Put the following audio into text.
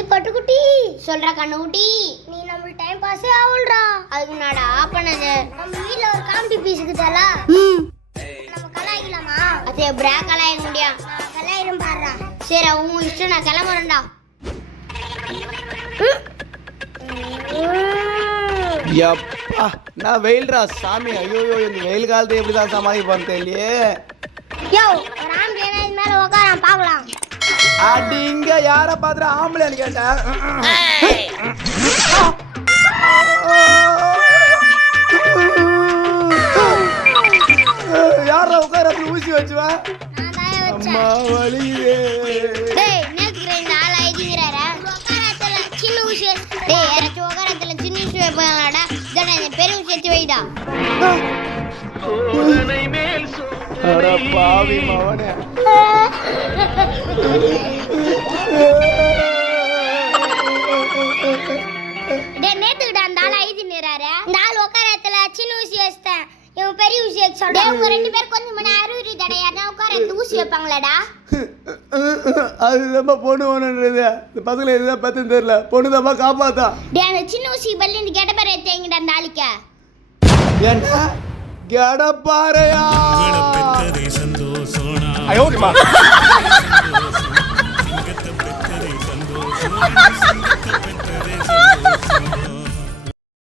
பட்டுக்குட்டி சொல்ற கண்ணுக்குட்டி, நீ நம்ம டைம் பாஸே ஆவல்றா. அதுக்கு முன்னாடி ஆஃப் பண்ணது. நம்ம வீட்ல ஒரு காமெடி பீஸ் இருக்குதால, நம்ம கலாய்க்கலாமா? அதே பிரேக் கலாய்க்க முடியும். கலாயிரம் பாடுறா. சரி உன் இஷ்டம், நான் கிளம்புறேன்டா. யப்பா நான் வெயில்ரா சாமி. ஐயோ இந்த வெயில் காலத்தை எப்படிதான் சமாளிப்பான்னு தெரியலையே. யோ, ஒரு ஆம்பளை இது மேல உட்கார பார்க்கலாம். அடிங்க யார பாத்துற ஆம்பளைன்னு கேட்டேன். யாரா உட்கார ஊசி வச்சுவா? நான் தான் வச்சேன். அம்மா வலியே. டேய் நேத்து ரெண்டு ஆள் ஐதிங்கறாரா? உட்காரத்துல சின்ன விஷயம். டேய் யாராச்சும் உட்காரத்துல சின்ன விஷயம் வைப்பாங்களாடா? இதடா இந்த பெரிய விஷயத்தை வைடா. அட பாவி மவனே. டேய் நேத்துக்கிட்ட அந்த ஆள் ஐதிங்கறாரே. இந்த ஆள் உட்காரத்துல சின்ன விஷயம் வச்சேன். இவன் பெரிய விஷயம் சொல்றா. டேய் உங்க ரெண்டு பேர் கொஞ்சம் மணி அருவி தடை யாரா உட்காரத்துல ஊசி வைப்பாங்களாடா? அதுதான் பொண்ணு வேணுன்றது. இந்த பசங்களை இதுதான் பத்துன்னு தெரியல. பொண்ணு தான் காப்பாத்தா. டேய் அந்த சின்ன ஊசி பல்லி இந்த கெட்ட பேர் ஏத்தேங்கடா அந்த ஆளுக்கு. என்ன கெடப்பாறையா? சந்தோஷம்.